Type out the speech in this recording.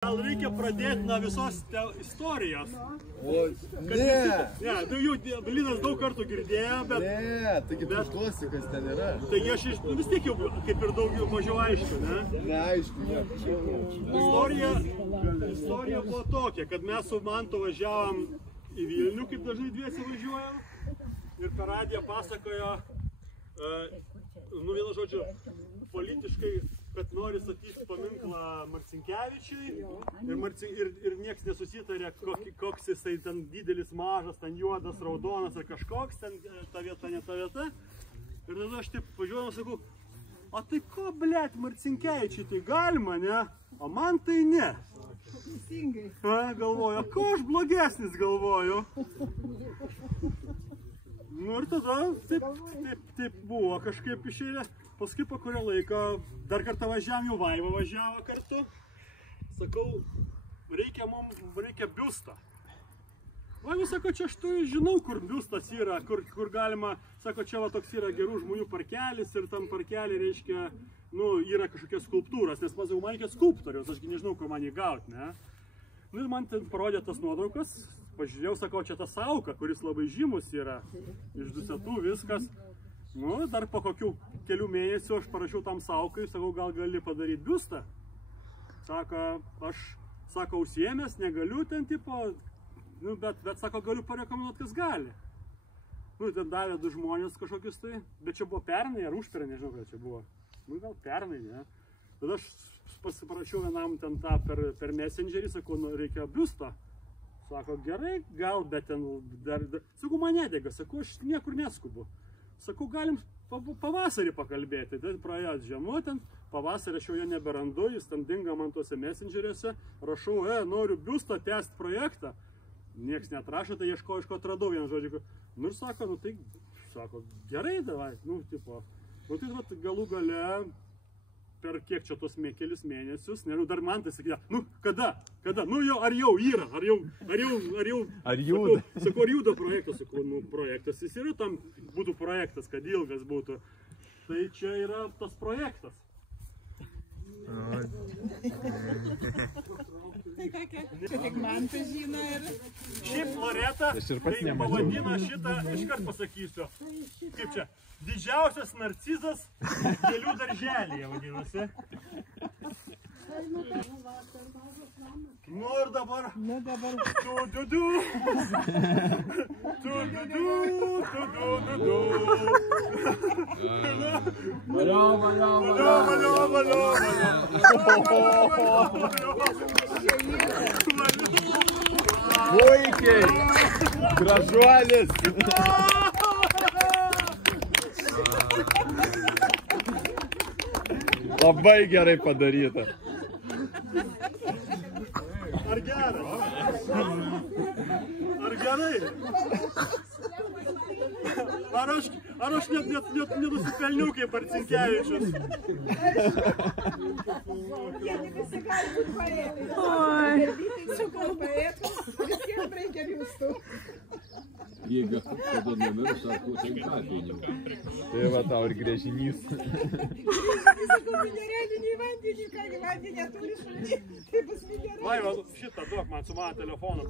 Gal reikia pradėti nuo visos istorijos. O, ne. Ne, Linas daug kartų girdėjo, bet... Ne, taigi priešduosi, kas ten yra. Taigi aš vis tiek jau kaip ir daugiau mažiau aišku, ne? Neaišku, ne. Istorija buvo tokia, kad mes su Mantu važiavom į Vilnių, kaip dažnai dviesi važiuojam. Ir per radiją pasakojo, vienu žodžiu, politiškai, kad nori statyti paminklą Marcinkevičiui ir nieks nesusitarė, koks jisai ten didelis, mažas, ten juodas, raudonas ar kažkoks, ten ta vieta, ne ta vieta. Ir tada aš taip važiuoju, sakau, o tai ko, blėt, Marcinkevičiui tai galima, ne? O man tai ne. Teisingai. Galvoju, ko aš blogesnis galvoju. Nu ir tada taip buvo kažkaip išėję. Paskui po kurio laiko dar kartą važiavam, jau Vaiva važiavo kartu. Sakau, reikia biustą. Vaiva sako, čia aš žinau, kur biustas yra, kur galima, sako, čia va toks yra gerų žmonių parkelis ir tam parkelį reiškia, yra kažkokios skulptūros, nes man reikia skulptoriaus, ašgi nežinau, kur man jį gauti, ne? Nu ir man ten parodė tas nuotraukas, pažiūrėjau, sakau, čia tas Sauka, kuris labai žymus yra, iš Dusetų viskas. Nu, dar po kokių kelių mėnesių aš parašiau tam Saukai, sakau, gal gali padaryti biustą. Sako, užsiėmęs, negaliu ten tipo, bet sako, galiu parekomenduoti, kas gali. Nu, ten davė du žmonės kažkokius tai, bet čia buvo pernai ar užpernai, nežinau, kad čia buvo. Nu, gal pernai, ne. Tada aš pasiparašiau vienam ten tą per Messengerį, sakau, reikia biustą. Sako, gerai, gal, bet ten dar... Sakau, man nedega, sakau, aš niekur neskubu. Sakau, galim pavasarį pakalbėti. Tai praėjo žiemo, ten pavasarį aš jau jo neberandu, jis ten dinga man tuose Messengeriuose. Rašau, noriu biustą tęsti projektą. Nieks neatrašo, tai ieško atradau vieną žodžią. Nu ir sako, tai, gerai davai, tai vat galų gale, per kiek čia tos kelis mėnesius, dar man tai sakė, kada, jau, ar jau yra, ar juda. Sakau, ar juda projektas, sakau, projektas, jis yra tam būtų projektas, kad ilgas būtų. Tai čia yra tas projektas. Čia tik man tai žino ir... Šiaip Loreta, tai pavadina šitą, iškart pasakysiu, kaip čia, didžiausias narcizas gėlių darželyje vadinasi. Nu ir dabar. Tu-du-du. Puikiai! Gražuolis! Labai gerai padaryta. Ar gerai? Ar gerai? Ar aš net nenusipelniau kaip Marcinkevičius? Vieni visi gali būti paėtai. Oi. Sakau, paėtų, visiems reikia biustų. Jeigu kada numirs, sako, penktadienį. Tai va tau ir grėžinys. Sakau, mineralinį vandenį, ką vandenį turi šalį, tai bus mineralinį. Vaiva, šitą duok man su mano telefonu.